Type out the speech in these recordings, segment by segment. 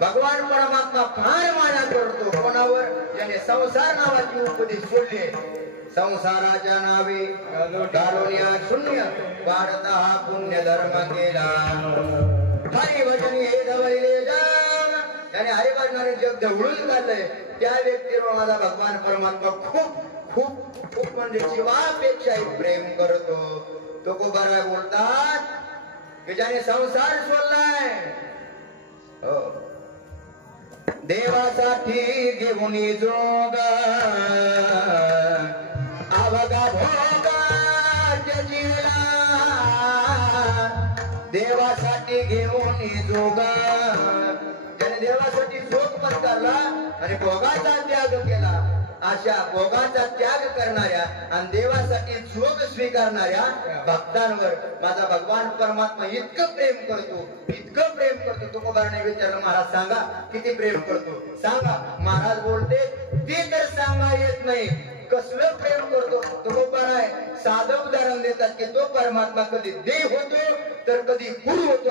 भगवान परमात्मा फार माया करतो कोणावर, ज्याने संसार नावाची उपदेश सोडले. संसाराच्या नावे दारुण्य शून्य वाढता हा पुण्य धर्म केला. हरी भजन हे धवले जग, त्याने हरिभजनाने जग ढवळून काढलंय. त्या व्यक्तीवर माझा भगवान परमात्मा खूप खूप खूप म्हणजे जीवापेक्षा प्रेम करतो. तो को बरा बोलतात की ज्याने संसार सोडलाय, देवासाठी घेऊन जोग अवघा भोग जजीला. देवासाठी घेऊन जोग, ज्याने देवासाठी जोग पत्करला आणि भोगाचा त्याग केला. अशा भोगाचा त्याग करणाऱ्या आणि देवासाठी जोग स्वीकारणाऱ्या भक्तांवर माझा भगवान परमात्मा इतकं प्रेम करतो, इतकं प्रेम करतो. तुकोबाराने विचारलं, महाराज सांगा किती प्रेम करतो, सांगा. महाराज बोलते ते तर सांगा येत नाही, कसलं प्रेम करतो. तुकोबाराय साधं उदाहरण देतात की तो परमात्मा कधी देव होतो तर कधी गुरु होतो.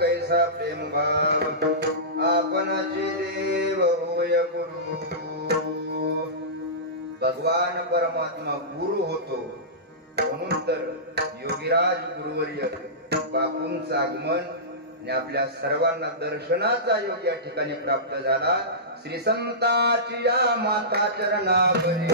कैसा प्रेम भाव आपणाची देव होय गुरु. भगवान परमात्मा गुरु होतो म्हणून तर योगीराज गुरुवर्य बापूंचं आगमन आणि आपल्या सर्वांना दर्शनाचा योग या ठिकाणी प्राप्त झाला. श्री संताची या माता चरणावरी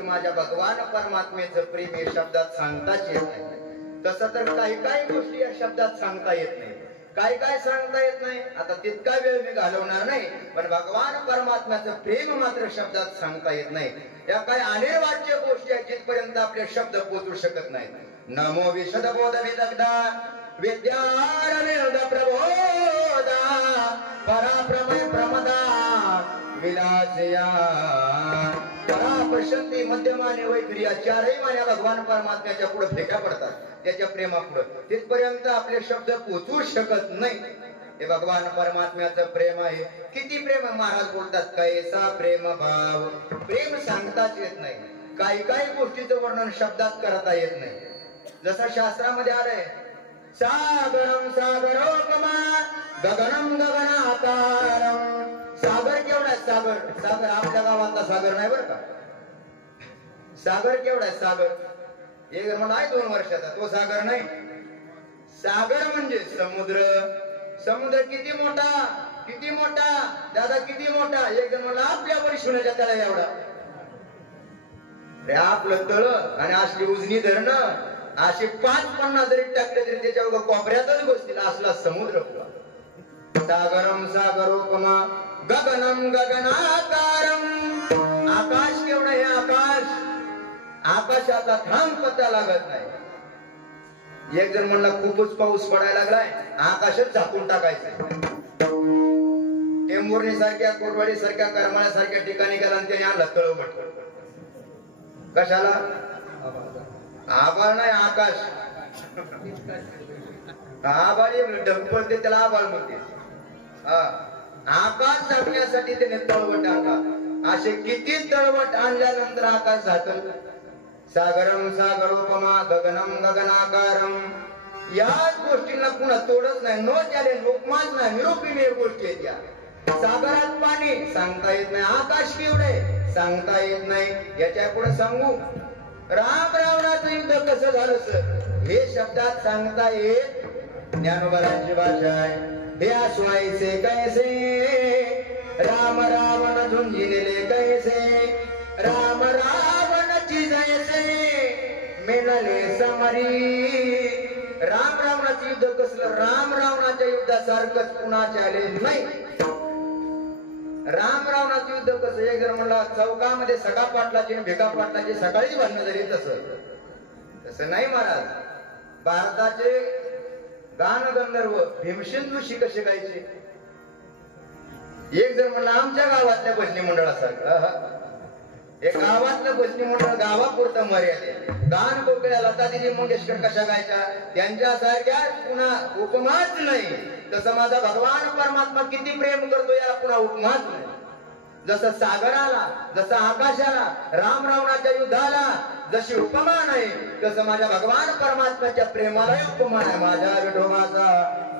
माझ्या भगवान परमात्मेचं प्रेम हे शब्दात सांगताच येत नाही. तसं तर काही काही गोष्टी या शब्दात सांगता येत नाही, काय सांगता येत नाही. आता तितका वेळ मी घालवणार नाही, पण भगवान परमात्म्याचं प्रेम मात्र शब्दात सांगता येत नाही. या काही अनिर्वाच्य गोष्टी आहेत जिथपर्यंत आपले शब्द पोचू शकत नाहीत. नमो विशद बोध विदग्धा विद्यारविंद प्रबोधा पराप्रमय प्रमदा विलासया पराप्रशंती मध्यमाने वैखरी या चारही मान्या भगवान परमात्म्याच्या पुढे फेका पडतात, त्याच्या प्रेमापुढे. तिथपर्यंत आपले शब्द पोचू शकत नाही. हे भगवान परमात्म्याचं प्रेम आहे. किती प्रेम महाराज बोलतात, कैसा प्रेम भाव. प्रेम सांगताच येत नाही, काही काही गोष्टीचं वर्णन शब्दात करता येत नाही. जसं शास्त्रामध्ये आलंय, सागरम सागरोपमा गगनम गगनाकारम. सागर केवढा आहे? सागर आपल्या गावातला सागर नाही बरं का. सागर केवढा आहे? सागर एक म्हणा आहे 2 वर्षाचा, तो सागर नाही. सागर म्हणजे समुद्र. समुद्र किती मोठा दादा, किती मोठा. एक जण म्हणला आपल्या परिश्रमाच्या तळा एवढा. रे आपलं तळ आणि असली उजनी धरणं अशी 5-50 जरी टाकले तरी त्याच्या कोपऱ्यातच बसतील असला समुद्र. सागरम सागरोपमा गगनम गगनाकारम. आकाश केवढं हे आकाश. आकाशाचा थांब पत्ता लागत नाही. एक जण म्हणला खूपच पाऊस पडायला लागलाय, आकाशच झाकून टाकायचं. टेंभुर्णी सारख्या, कोटवाडी सारख्या, करमाळ्या सारख्या ठिकाणी गेला आणि त्याने आणला तळमट. कशाला? आभाळ नाही, आकाश. आभाळ ढगपळते त्याला आभाळ म्हणते. आकाश झाकण्यासाठी त्याने तळवट आणला. असे किती तळवट आणल्यानंतर आकाश झाकल. सागरम सागरोपमा गगनम गगनाकारम. याच गोष्टींना पुन्हा तोडच नाही, नो चॅलेंज, उपमाच नाही, निरूपीय गोष्टी आहेत या. सागरात पाणी सांगता येत नाही, आकाश केवढे सांगता येत नाही. याच्या पुढे सांगू, राम रावणाचं युद्ध कसं झालं सर, हे शब्दात सांगता येत. ज्ञानोबाची भाषा आहे. हे आश्वायचे कैसे राम रावण झुंजिले कैसे. राम रावणची जैसे मेलले समरी. राम रावणाचं युद्ध कसलं, राम रावणाच्या युद्धासारखंच कुणाचे आले नाही. राम रावणाचं युद्ध कसं, एक जण म्हणला चौकामध्ये सगळा पाटलाची आणि भिका पाटलाची सकाळीच भांडणं झाली. तसं नाही महाराज. भारताचे गान गंधर्व भीमसेन जोशी कसे गायचे. एक जण म्हणला आमच्या गावातल्या भजनी मंडळासारखं. हे गावातलं भजनी मंडळ गावापुरतं मर्यादे. गान कोकिळा लता दिदी मंगेशकर कशा गायच्या, त्यांच्यासारख्या पुन्हा उपमाच नाही. तसं माझा भगवान परमात्मा किती प्रेम करतो याला पुन्हा उपमाच नाही. जसं सागराला, जसं आकाशाला, राम रावणाच्या युद्धाला जशी उपमा नाही, तसं माझ्या भगवान परमात्म्याच्या प्रेमाला उपमा आहे. माझ्या विठोबाचा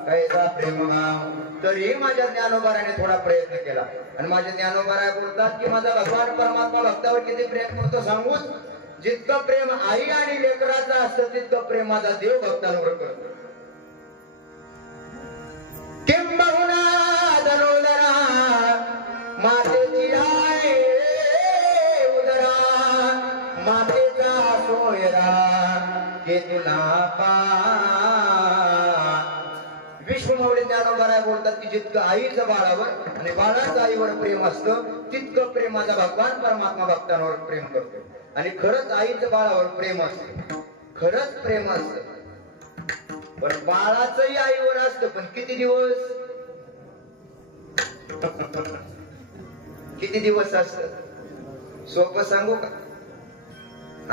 कैसा प्रेम भाव. तरीही माझ्या ज्ञानोबाराने थोडा प्रयत्न केला आणि माझे ज्ञानोबारा बोलतात की माझा भगवान परमात्मा भक्तावर किती प्रेम करतो सांगूच. जितकं प्रेम आई आणि लेकराचं असतं तितकं प्रेम माझा देव भक्तांवर करतो. किंबहुना दरोदरा मातेची आहे उदरा. मातेचा सोयरा के तुला पा. विश्वमौली ज्ञानोबा बोलतात की जितकं आईचं बाळावर आणि बाळाचं आईवर प्रेम असतं तितकं प्रेम माझा भगवान परमात्मा भक्तांवर प्रेम करतो. आणि खरंच आईचं बाळावर प्रेम असतं, खरंच प्रेम असतं. पण बाळाचंही आईवर असतं, पण किती दिवस किती दिवस असतं. सोपं सांगू का,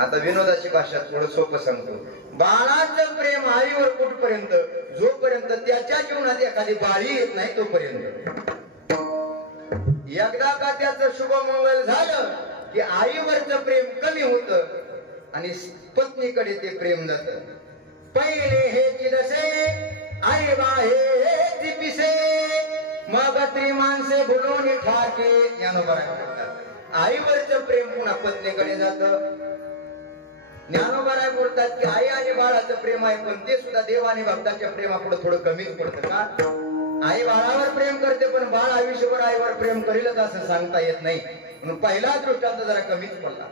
आता विनोदाची भाषा थोडं सोपं सांगतो. बाळाचं प्रेम आईवर कुठपर्यंत, जोपर्यंत त्याच्या जीवनात एखादी बाळी येत नाही तोपर्यंत. एकदा का त्याचं शुभमंगल झालं की आईवरचं प्रेम कमी होत आणि पत्नीकडे ते प्रेम जात. पहिले हे चिदसे आई बाहे पिसे मग त्री माणसे बोलवून ठाके. आईवरचं प्रेम पुन्हा पत्नीकडे जात. ज्ञानोबा बोलतात की आई आणि बाळाचं प्रेम आहे, पण ते सुद्धा देव आणि भक्ताच्या प्रेमापुढे थोडं कमीच पडतं. का आई बाळावर प्रेम करते पण बाळ आयुष्यभर आईवर प्रेम करेलच असं सांगता येत नाही. म्हणून पहिला दृष्टांत जरा कमीच पडला.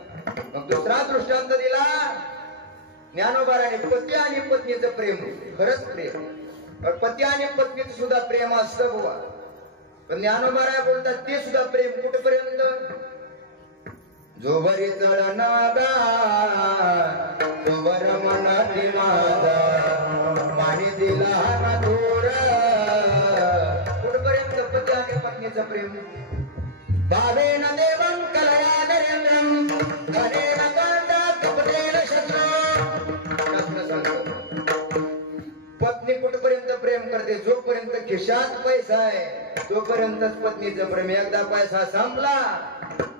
मग दुसरा दृष्टांत दिला ज्ञानोबाराने पती आणि पत्नीचं प्रेम खरंच प्रेम, पती आणि पत्नीचं सुद्धा प्रेम असतं बुवा. पण ज्ञानोबाराय बोलतात ते सुद्धा प्रेम कुठपर्यंत, जोवरी तळनादा तोवर मनाची माझा माही दिला ना दूर. कुठपर्यंत पती आणि पत्नीचं प्रेम. भावेन देवं कलया नरेंद्रं धनेन कांता कपटेन शत्रू. पत्नी कुठपर्यंत प्रेम करते, जोपर्यंत खिशात पैसा आहे तोपर्यंतच पत्नीचं प्रेम. एकदा पैसा संपला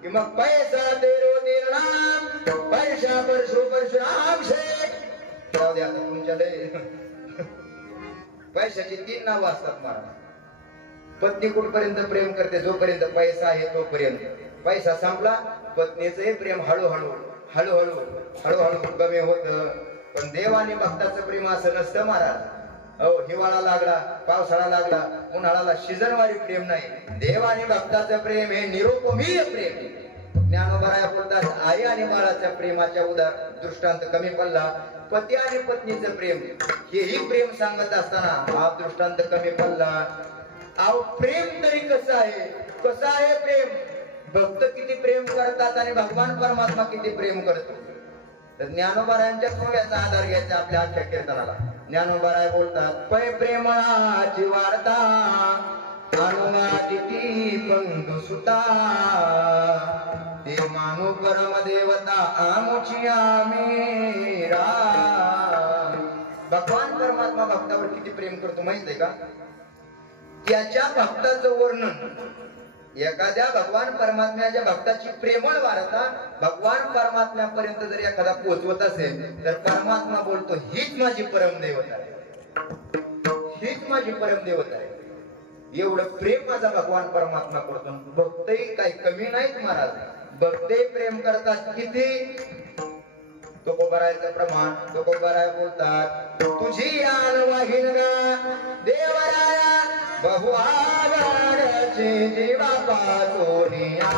कि मग पैसा तेरो निर्णाम पैसा परशु परशुराम शेठ. जाऊ द्या आता तुमच्याकडे पैशाची 3 नावं असतात महाराज. पत्नी कुठपर्यंत प्रेम करते, जोपर्यंत पैसा आहे तोपर्यंत. पैसा संपला पत्नीचंही प्रेम हळूहळू हळूहळू हळूहळू कमी होत. पण देव आणि भक्ताचं प्रेम असं नसतं महाराज. हो, हिवाळा लागला पावसाळा लागला उन्हाळ्याला सीझनवारी प्रेम नाही. देव आणि भक्ताचं प्रेम हे निरुपमीय प्रेम. ज्ञानोबाराय बोलतात आई आणि बाळाच्या प्रेमाच्या दृष्टांत कमी पडला, पती आणि पत्नीचं प्रेम हेही प्रेम सांगत असताना हा दृष्टांत कमी पडला. अहो प्रेम तरी कसं आहे, कसं आहे प्रेम. भक्त किती प्रेम करतात आणि भगवान परमात्मा किती प्रेम करतो. तर ज्ञानोबारायांच्या याचा आधार घ्यायचा आपल्या आख्या कीर्तनाला. ज्ञानोबाराय बोलतात पै प्रेमाची वार्ता अनुमाती ती पंतु सुता ते मानू परम देवता आमुची आम्ही राम. भगवान परमात्मा भक्तावर किती प्रेम करतो माहित आहे का. त्याच्या भक्ताचं वर्णन एखाद्या भगवान परमात्म्याच्या भक्ताची प्रेमळ वार्ता भगवान परमात्म्यापर्यंत जर एखादा पोहोचवत असेल तर परमात्मा बोलतो हीच माझी परमदेवता आहे, हीच माझी परमदेवता आहे. एवढं प्रेम माझा भगवान परमात्मा करतो. भक्तही काही कमी नाहीत महाराज. भक्तही प्रेम करतात किती. तुकोबारायचं प्रमाण तुकोबाराय बोलतात तुझी आणवाहीन गा देवराया बहु आवडचे जीवा पासोनिया.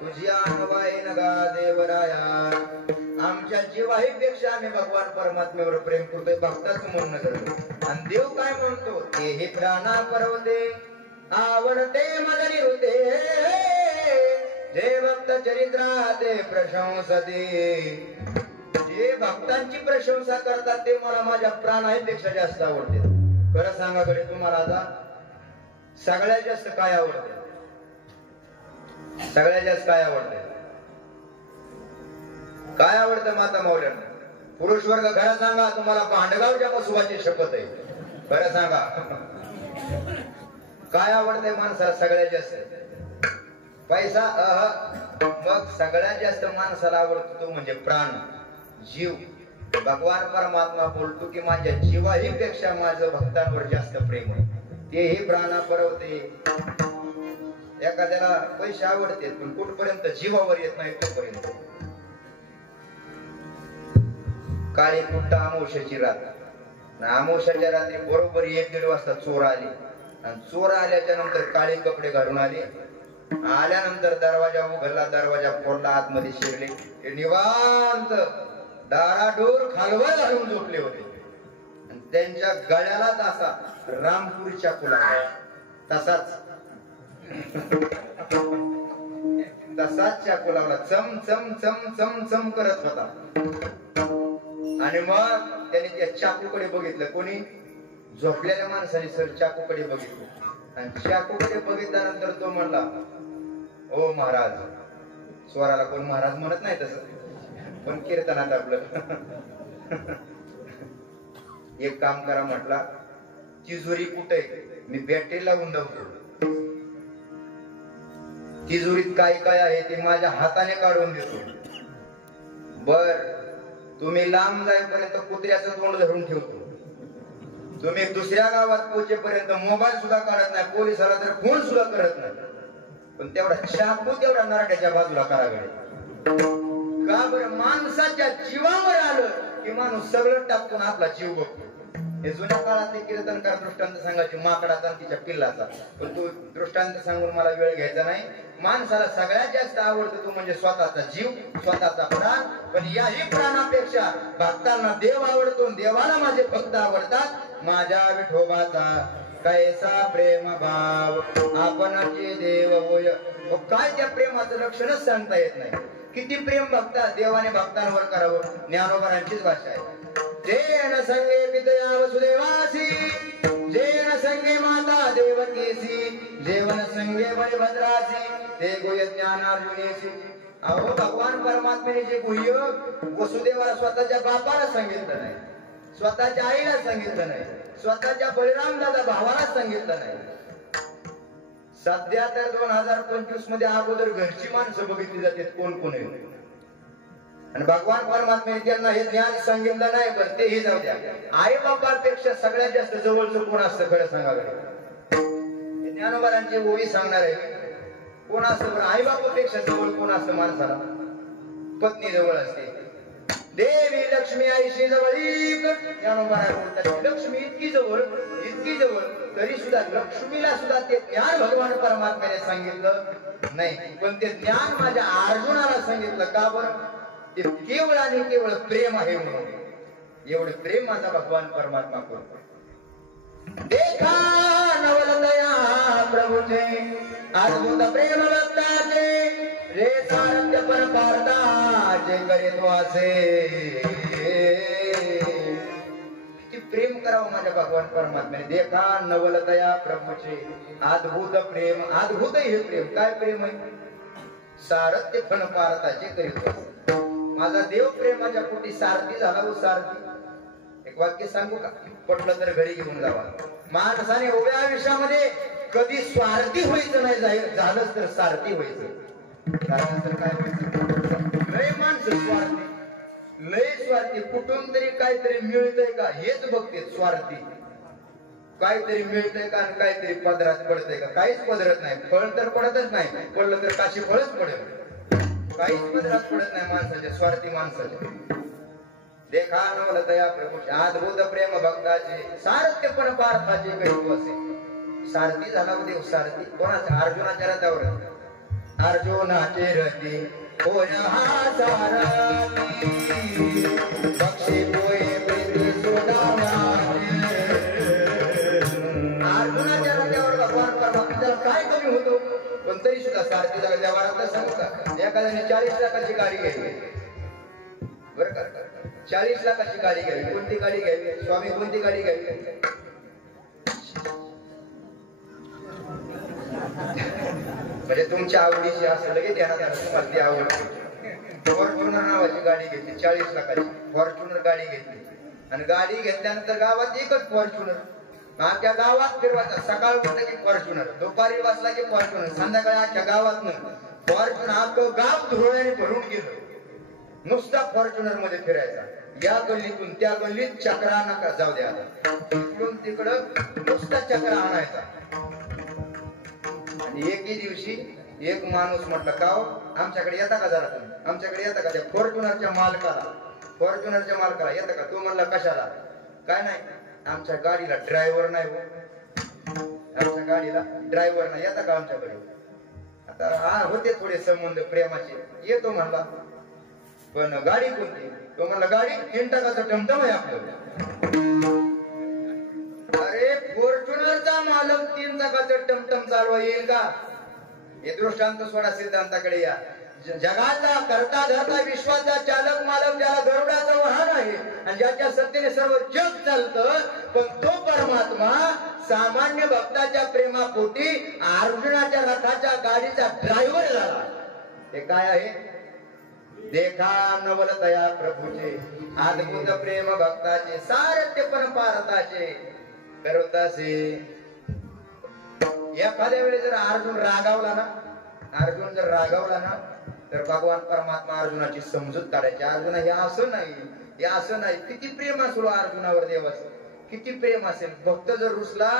तुझी आणवाईन गा देवराया. आमच्या जीवाहीपेक्षा आम्ही भगवान परमात्म्यावर प्रेम करतोय. भक्ताचं म्हणणं करतो. आणि देव काय म्हणतो हे प्राणा परवते आवडते मदनी होते जे भक्त चरित्राते प्रशंसते. जे भक्तांची प्रशंसा करतात ते मला माझ्या प्राणाहीपेक्षा जास्त आवडते. खरं सांगा कडे तुम्हाला आता सगळ्यात जास्त काय आवडते, सगळ्यात जास्त काय आवडते, काय आवडतं माता मौल्यांना. पुरुष वर्ग खरं सांगा तुम्हाला भांडगावच्या पशुवाची शपथ आहे. खरं सांगा काय आवडतंय माणसाला सगळ्यात जास्त. पैसा मग सगळ्यात जास्त माणसाला आवडतो तो म्हणजे प्राण जीव. भगवान परमात्मा बोलतो की माझ्या जीवाहीपेक्षा माझं भक्तांवर जास्त प्रेम आहे. तेही प्राणा परवते. एखाद्याला पैसे आवडते पण कुठपर्यंत जीवावर येत नाही तोपर्यंत. काळी कुट्ट अमावस्याची रात, अमावस्याच्या रात्री बरोबर 1-1:30 वाजता चोर आले आणि चोर आल्याच्या नंतर काळे कपडे घालून आले. आल्यानंतर दरवाजा उघडला, दरवाजा फोडला, आतमध्ये शिरले. हे निवांत दाराडोर खालवर घालून झोपले होते आणि त्यांच्या गळ्यालाच असा रामपूरच्या कुला तसाच चाकू लावला. चम चम चम चम चम करत होता. आणि मग त्याने त्या चाकूकडे बघितलं. कोणी? झोपलेल्या माणसाने सर चाकूकडे बघितलं आणि चाकूकडे बघितल्यानंतर तो म्हणला, ओ महाराज. स्वराला कोण महाराज म्हणत नाही तसं, पण कीर्तनात आपलं एक काम करा म्हटला, तिजोरी कुठे? मी बॅटरी लावून लावतो. तिजोरीत काय काय आहे ते माझ्या हाताने काढून देतो. बर, तुम्ही लांब जाईपर्यंत कुत्र्याचं तोंड धरून ठेवतो. तुम्ही दुसऱ्या गावात पोहोचेपर्यंत मोबाईल सुद्धा काढत नाही, पोलिसाला तर फोन सुद्धा करत नाही. पण तेवढा चाकू तेवढा नराट्याच्या बाजूला करावे. का बरं? माणसाच्या जीवावर आलं की माणूस सगळं टाकून आपला जीव बघतो. हे जुन्या काळातले कीर्तनकार दृष्टांत सांगायचे माकडाचा आणि तिच्या पिल्लाचा. पण तो दृष्टांत सांगून मला वेळ घ्यायचा नाही. माणसाला सगळ्यात जास्त आवडतो तो म्हणजे स्वतःचा जीव, स्वतःचा प्राण. पण याही प्राणापेक्षा भक्तांना देव आवडतो. देवाला माझे भक्त आवडतात. माझ्या विठोबाचा कैसा प्रेम भाव आपणाचे देव होय. काय त्या प्रेमाचं लक्षणच सांगता येत नाही. किती प्रेम भक्ता देवाने भक्तांवर करावं. ज्ञानोबांचीच भाषा आहे. जेन संगे पितया वसुदेवासी, जेन संगे माता देवकीसी, जेवन संगे बलभद्रासी, ते गुह्य ज्ञानार्जुनेसी. अहो, भगवान परमात्म्याने जे गुह्य वसुदेवाला स्वतःच्या बापाला सांगितलं नाही, स्वतःच्या आईला सांगितलं नाही, स्वतःच्या बळीराम दादा भावाला सांगितलं नाही. सध्या तर 2025 मध्ये अगोदर घरची माणसं बघितली जातात कोण कोण आहे. आणि भगवान परमात्म्याने त्यांना हे ज्ञान सांगितलं नाही. पण तेही जाऊ द्या. आई बापापेक्षा सगळ्यात जास्त जवळचं कोण असतं खरं सांगावं? ज्ञानोबांची ओवी सांगणार आहे. कोण असतं बरं? आई बापापेक्षा जवळ कोण असतं माणसाला? पत्नी जवळ असते. देवी लक्ष्मी आईशी जवळीक. ज्ञानोबा बोलतात लक्ष्मी इतकी जवळ, इतकी जवळ, तरी सुद्धा लक्ष्मीला सुद्धा ते ज्ञान भगवान परमात्म्याने सांगितलं नाही. पण ते ज्ञान माझ्या अर्जुनाला सांगितलं. का बरं? ते केवळ आणि केवळ प्रेम आहे म्हणून. एवढे प्रेम माझा भगवान परमात्मा करतो. देखा नवलदया प्रभूचे अद्भुत प्रेम भक्ताचे, रे सारथ्य पर पारदा जे करे तो असे. किती प्रेम करावं माझ्या भगवान परमात्म्याने. देखा नवलदया प्रभूचे अद्भुत प्रेम. अद्भुत हे प्रेम. काय प्रेम आहे? सारथ्य पण पारदा जे करीत. माझा देव प्रेमाच्या पोटी सारथी झाला. व सारथी एक वाक्य सांगू का? पटलं तर घरी घेऊन जावा. माणसाने एवढ्या आयुष्यामध्ये कधी स्वार्थी व्हायचं नाही. झालंच तर सारथी व्हायचं. तर काय व्हायचं? लय माणसं स्वार्थी, लय स्वार्थी. कुठून तरी काहीतरी मिळतंय का हेच बघते. स्वार्थी काहीतरी मिळतंय का आणि काहीतरी पदरात पडतंय का? काहीच पदरत नाही. फळ तर पडतच नाही. पडलं तर काशी फळच पडेल. काहीच पदरात पडत नाही माणसाच्या, स्वार्थी माणसाच्या. देखा नवलदया प्रभूचे अद्भुत प्रेम भक्ताचे, सारथ्य पण पार्थाचे करीत असे. सारथी झाला देव. सारथी कोणाचा? अर्जुनाच्या रथावर. अर्जुनाचे रथी होय हा सारथी, बक्षे पोये प्रीती सुदामाचे. अर्जुनाच्या रथावर भगवान परमात्मा. त्याला काय कमी होतो? पण तरी सुद्धा सारथी झाला. त्या वारात सांगू का? एखाद्याने 40 लाखाची गाडी घ्यावी बरं का? 40 लाखाची गाडी घ्यावी. कोणती गाडी घ्यावी? स्वामी कोणती गाडी घ्यावी? म्हणजे तुमच्या आवडीची असं लगेच ध्यानात आलं तुम्हाला ती आवडते. फॉर्च्युनर नावाची गाडी घेतली 40 लाखाची. फॉर्च्युनर गाडी घेतली आणि गाडी घेतल्यानंतर गावात एकच फॉर्च्युनर. आख्या गावात फिरवायचा. सकाळ उठलं की फॉर्च्युनर, दुपारी वाजला की फॉर्च्युनर, संध्याकाळी आख्या गावात फॉर्च्युनर. अख्खं गाव धुळ्याने भरून गेलं. नुसता फॉर्च्युनर मध्ये फिरायचा, या गल्लीतून त्या गल्लीत चक्रा नका जाऊ द्या, इकडून तिकडं नुसता चक्रा आणायचा. आणि एकही दिवशी एक माणूस म्हटलं, का हो आमच्याकडे येता का जरा तुम्ही, आमच्याकडे येता का? त्या फॉर्च्युनरच्या मालकाला येता का? तो म्हणला कशाला? काय नाही, आमच्या गाडीला ड्रायव्हर नाही हो, आमच्या गाडीला ड्रायव्हर नाही, येता का आमच्याकडे? आता होते थोडे संबंध प्रेमाचे, येतो म्हणला, पण गाडी कोणती? तो म्हणला गाडी 3 टाकाचं टमटम आहे आपलं. अरे फॉर्च्युनरचा मालक 3 चाकाचं टमटम चालवा येईल का? हे दृष्टांत सोडा, सिद्धांताकडे या. जगाचा करता धरता विश्वाचा चालक मालक, ज्याला गरुडाचं वाहन आहे आणि ज्याच्या सत्तेने सर्व जग चालतं, पण तो परमात्मा सामान्य भक्ताच्या प्रेमापोटी अर्जुनाच्या रथाच्या गाडीचा ड्रायव्हर झाला. हे काय आहे? देखा नवल दया प्रभूचे, अद्भुत प्रेम भक्ताचे, सारथ्य पण पारताचे करतासे. एखाद्या वेळी जर अर्जुन रागावला ना, तर भगवान परमात्मा अर्जुनाची समजूत काढायची. अर्जुन हे असं नाही, किती प्रेम असेल अर्जुनावर देवाचं, किती प्रेम असेल. भक्त जर रुसला,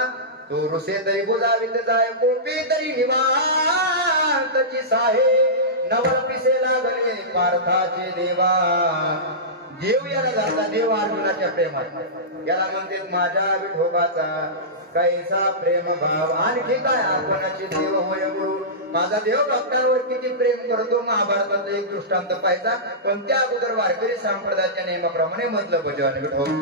तो रुसे तरी बुजावित जाय, गोपी तरी निवांतची साहे, नवल पिसे लागले पार्थाचे देवा. देव याला जाता, देव अर्जुनाच्या प्रेमात, याला म्हणते माझ्या विठोबाचा कैसा प्रेम भाव. आणखी काय? अर्जुनाचे देव होय गुरु, माझा देव भक्तांवर किती प्रेम करतो. महाभारताचा एक दृष्टांत पाहायचा, पण त्या अगोदर वारकरी संप्रदायाच्या नियमाप्रमाणे मधलं भजन विठोबा.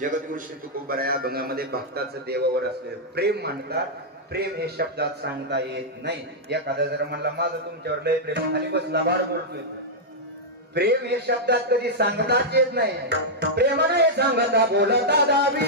जगद्गुरु श्री तुकोबरा या अभंगामध्ये भक्ताचं देवावर असलेलं प्रेम मांडतात. प्रेम हे शब्दात सांगता येत नाही. एखादा जर म्हणला माझं तुमच्यावर लय प्रेम, खाली बसला बाळ बोलतोय. प्रेम हे शब्दात कधी सांगताच येत नाही. प्रेमाने सांगता बोलता दावी,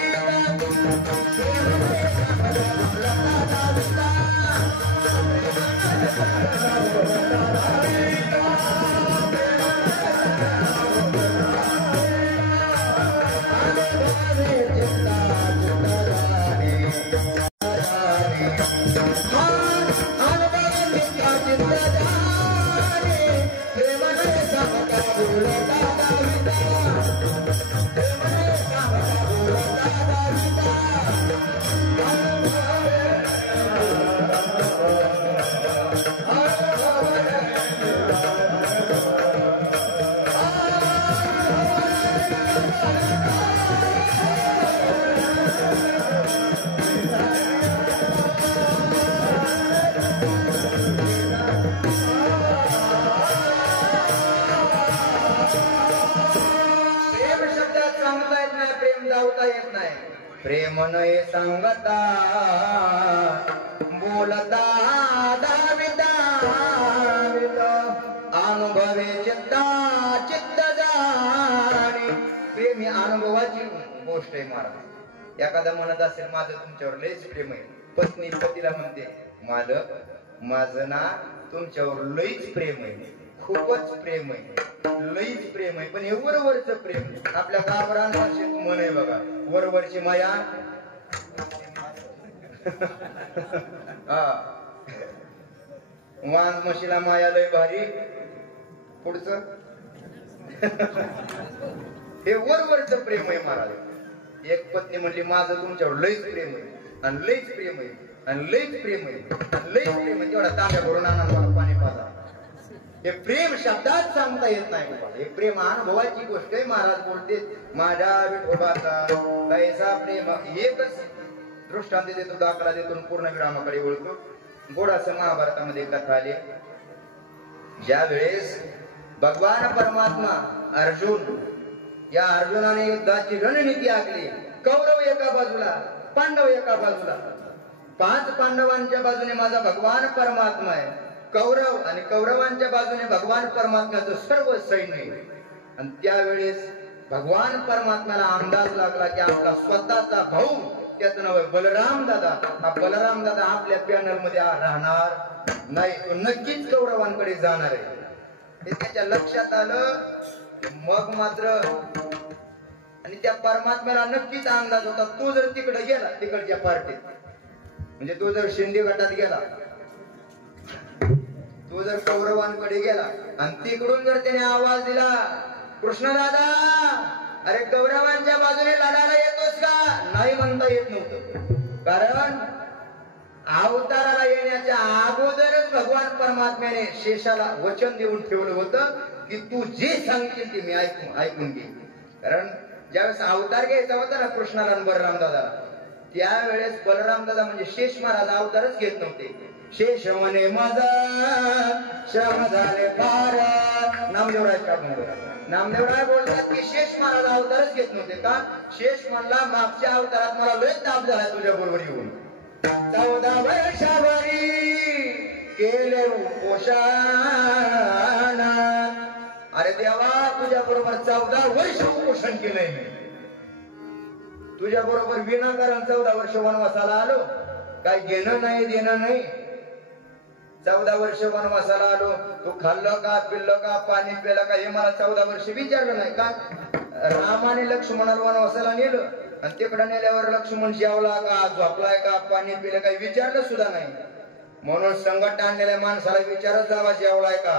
प्रेम नये सांगता बोलता दाविता अनुभवे चित्ता चित्त जाणे. प्रेम ही अनुभवाची गोष्ट आहे महाराज. एखादा म्हणत असेल माझं तुमच्यावर लयच प्रेम आहे, पत्नी पतीला म्हणते मालक माझं ना तुमच्यावर लयच प्रेम आहे, खूपच प्रेम आहे, लईच प्रेम आहे. पण हे वरवरच प्रेम. आपल्या गावरान भाषेत म्हण आहे बघा, वरवरची माया वांग म्हशीला माया लय भारी. पुढचं हे वरवरच प्रेम आहे महाराज. एक पत्नी म्हणली माझं तुमच्यावर लईच प्रेम आहे आणि लईच प्रेम आहे आणि लईच प्रेम आहे आणि लईच प्रेम आहे. तेवढा तांब्या भरून आणा पाणी पाजा. हे प्रेम शब्दात सांगता येत नाही बाबा. हे प्रेम अनुभवाची गोष्ट आहे. महाराज बोलते माझ्या विठोबाचा कैसा प्रेम. एकच दृष्टांत देतो, दाखला देतो, पूर्ण विरामाकडे वळतो. गोड असं महाभारतामध्ये कथा आली. ज्या वेळेस भगवान परमात्मा अर्जुन, या अर्जुनाने युद्धाची रणनीती आखली. कौरव एका बाजूला, पांडव एका बाजूला. 5 पांडवांच्या बाजूने माझा भगवान परमात्मा आहे, कौरव आणि कौरवांच्या बाजूने भगवान परमात्म्याचं सर्व सैन्य आहे. आणि त्यावेळेस भगवान परमात्म्याला अंदाज लागला की आपला स्वतःचा भाऊ, त्याचं नाव आहे बलराम दादा, हा बलराम दादा आपल्या पॅनल मध्ये राहणार नाही, तो नक्कीच कौरवांकडे जाणार आहे. हे त्याच्या लक्षात आलं. मग मात्र आणि त्या परमात्म्याला नक्कीच अंदाज होता, तो जर तिकडे गेला, तिकडच्या पार्टीत, म्हणजे तो जर शिंदे गटात गेला, तो जर कौरवांकडे गेला आणि तिकडून जर त्याने आवाज दिला, कृष्ण दादा अरे कौरवांच्या बाजूने लढायला येतोस का, नाही म्हणता येत नव्हतं. कारण अवताराला येण्याच्या अगोदरच भगवान परमात्म्याने शेषाला वचन देऊन ठेवलं होतं की तू जे सांगशील ते मी ऐकून घे. कारण ज्यावेळेस अवतार घ्यायचा होता ना कृष्णाला आणि बलराम दादाला, त्यावेळेस बलराम दादा म्हणजे शेष महाराज अवतारच घेत नव्हते. शेष म्हणे माझा श्रम झाले फार, नामदेवराय बोलतात की शेष महाराज अवतारच घेत नव्हते. का? शेष म्हणला मागच्या अवतारात मला लय ताप झाला तुझ्या बरोबर येऊन, 14 वर्षावरी केले उपोषण. अरे देवा तुझ्या बरोबर 14 वर्ष उपोषण केलंय मी, तुझ्या बरोबर विनाकारण 14 वर्ष वनवासाला आलो, काय घेणं नाही देणं नाही. 14 वर्ष वनवासाला आलो, तू खाल्लं का, पिल्लं का, पाणी पिलं का, हे मला 14 वर्ष विचारलं नाही का. रामाने लक्ष्मणाला वनवासाला नेलं आणि तिकडे नेल्यावर लक्ष्मण जेवला का, झोपलाय का, पाणी पिलं काही विचारलं सुद्धा नाही. म्हणून संकट आणलेल्या माणसाला विचारत जावा जेवलाय का,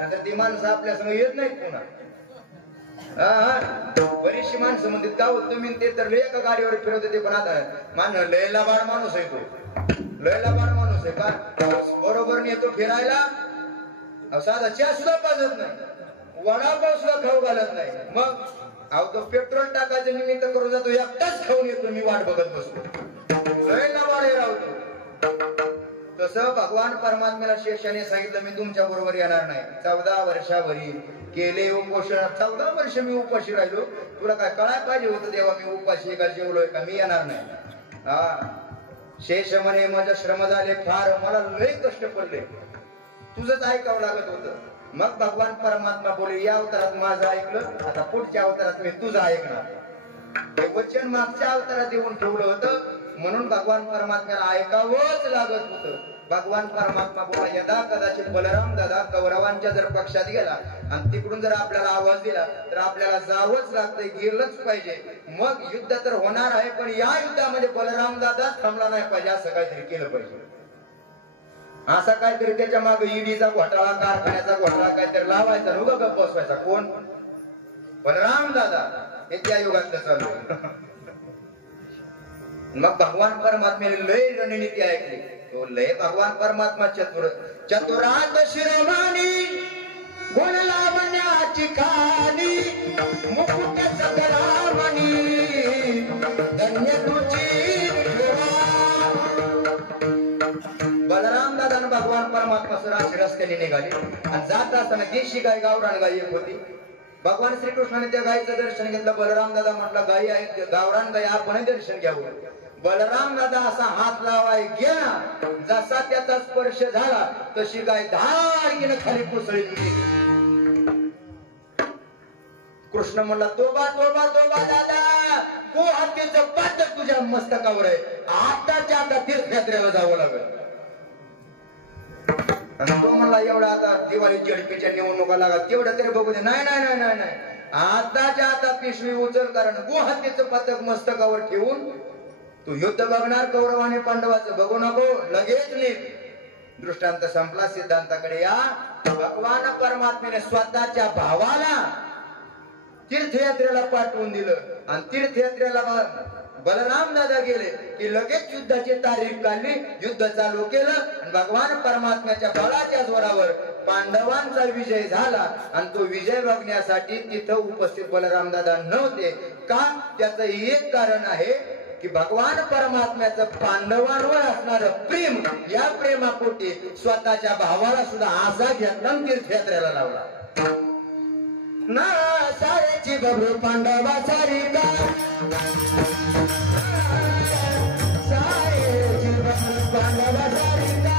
नंतर ती माणसं आपल्या समोर येत नाहीत पुन्हा. बरीचशी माणसं म्हणतात का तुम्ही ते तर एका गाडीवर फिरवते ते, पण आता लयला बाळ माणूस आहे, तो लयला बाळ माणूस आहे का, बरोबर नेतो फिरायला, साधा चहा सुद्धा पाजत नाही, वडापाव सुद्धा खाऊ घालत नाही. मग तो पेट्रोल टाकायचं निमित्त करून जातो, एकटाच खाऊन येतो, मी वाट बघत बसतो, लयला बाळ राहतो. तसं भगवान परमात्म्याला शेषाने सांगितलं मी तुमच्या बरोबर येणार नाही. 14 वर्षावरी केले उपोषण, 14 वर्ष मी उपाशी राहिलो, तुला काय कळाय पाहिजे होतं देवा मी उपाशी का जेवलोय का, मी येणार नाही. शेष म्हणे माझं श्रम झाले फार, मला लय कष्ट पडले, तुझंच ऐकावं लागत होतं. मग भगवान परमात्मा बोले या अवतारात माझं ऐकलं, आता पुढच्या अवतारात मी तुझं ऐकणार. हे वचन मागच्या अवतारात येऊन ठेवलं होतं, म्हणून भगवान परमात्म्याला ऐकावंच लागत होतं. भगवान परमात्मा बोला यदा कदाचित बलराम दादा कौरवांच्या जर पक्षात गेला आणि तिकडून जर आपल्याला आवाज दिला तर आपल्याला जावंच लागतंय, गेलंच पाहिजे. मग युद्ध तर होणार आहे, पण या युद्धामध्ये बलराम दादा थांबला नाही पाहिजे, असं काहीतरी केलं पाहिजे. असा काहीतरी त्याच्या मागे ईडीचा घोटाळा, कारखान्याचा घोटाळा काहीतरी लावायचा, उगा गप्प बसवायचा. कोण? बलराम दादा. हे त्या युगात चालू आहे. मग भगवान परमात्म्याने लय रणनीती ऐकली. तो लय भगवान परमात्मा चतुरात शिरोमानी, गुण लावण्याची खाणी, मुकुट सकरामणी, धन्य तुझी. बलराम दादा भगवान परमात्मा सराशी रस्त्याने निघाले आणि जात असताना देशी गाय गावरान गाय एक होती. भगवान श्रीकृष्णाने त्या गायीचं दर्शन घेतलं. बलराम दादा म्हटलं गायी आहे, गावरान गाय आपण दर्शन घ्यावं. बलराम दादा असा हात लावाय गेला, जसा त्याचा स्पर्श झाला तशी गाय धाडकीने खाली कोसळली. कृष्ण म्हणला तोबा तोबा तोबा दादा, तो हत्तीचं पातक तुझ्या मस्तकावर आहे, आताच्या आता तीर्थयात्रेला जावं लागेल. आणि तो म्हणला एवढा आता दिवाळी जडपीच्या निवडणुका लागत तेवढं तरी बघू दे. नाही नाही नाही नाही, आताच्या आता पिशवी उचल, कारण गुहत्येचं पथक मस्तकावर ठेवून तू युद्ध बघणार कौरवाने पांडवाचं, बघू नको, लगेच नीट. दृष्टांत संपला. सिद्धांताकडे या. भगवान परमात्म्याने स्वतःच्या भावाला तीर्थयात्रेला पाठवून दिलं आणि तीर्थयात्रेला बलराम दादा गेले की लगेच युद्धाची तारीख काढली, युद्ध चालू केलं आणि भगवान परमात्म्याच्या बळाच्या जोरावर पांडवांचा विजय झाला. आणि तो विजय बघण्यासाठी तिथं उपस्थित बलराम दादा नव्हते. का? त्याचं एक कारण आहे, की भगवान परमात्म्याचं पांडवांवर असणारं प्रेम, या प्रेमापोटी स्वतःच्या भावाला सुद्धा आजा घेतला तीर्थयात्रेला लावला. ना सारेची बबरू पांडवा सारी का, सारेची बबरू पांडवा सारी का,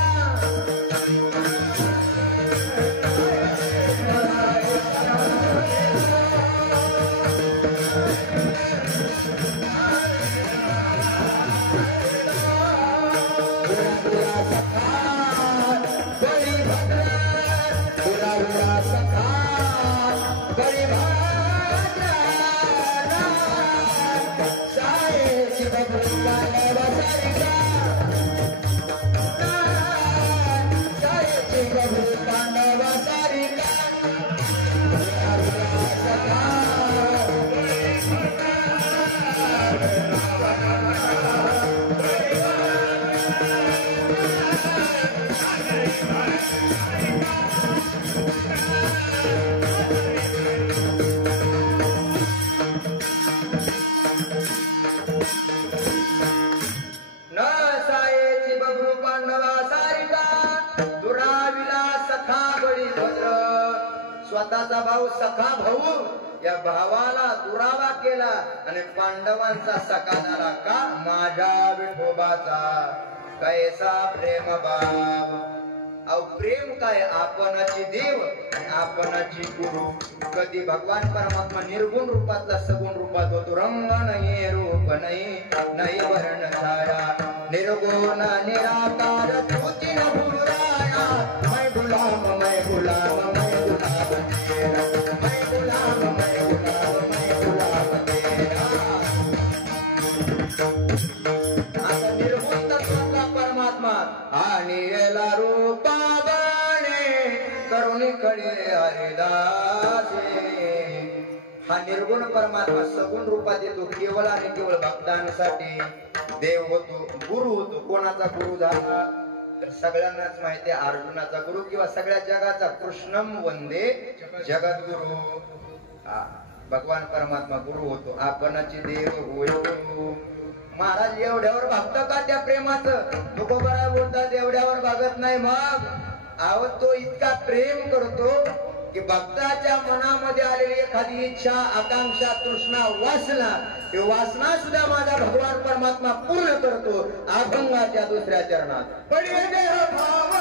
स्वतःचा भाऊ सखा भाऊ, या भावाला दुरावा केला आणि पांडवांचा सखा झाला का माझ्या विठोबाचा. कैसा प्रेम भाव. अहो प्रेम काय, आपणाची देव आणि आपणाची गुरु. कधी भगवान परमात्मा निर्गुण रूपातला सगुण रूपात होतो. रंग नाही, रूप नाही, नाही वर्ण छाया, निर्गुण निराकार ज्योती न भुराया. मैं गुलाम, मैं गुलाम, मैं गुलाम तेरा, मैं गुलाम, मैं गुलाम, मैं गुलाम तेरा. आता निर्गुण तत्वातला परमात्मा आणि याला रूपा बने करुणी खडी हरिदासे. हा निर्गुण परमात्मा सगुण रूपात येतो केवळ आणि केवळ भक्तांसाठी. देव होतो, गुरु होतो. कोणाचा गुरु झाला तर सगळ्यांनाच माहिती आहे, अर्जुनाचा गुरु किंवा सगळ्या जगाचा. कृष्णम वंदे जगद्गुरु. भगवान परमात्मा गुरु होतो. आपणाची देव होय गुरु. महाराज एवढ्यावर भागत का त्या प्रेमाचं? तुकोबरा बोलतात एवढ्यावर भागत नाही. मग आव तो इतका प्रेम करतो की भक्ताच्या मनामध्ये आलेली एखादी इच्छा, आकांक्षा, तृष्णा, वासना, ही वासना सुद्धा माझा भगवान परमात्मा पूर्ण करतो. अभंगाच्या दुसऱ्या चरणात. पडिये देह भावा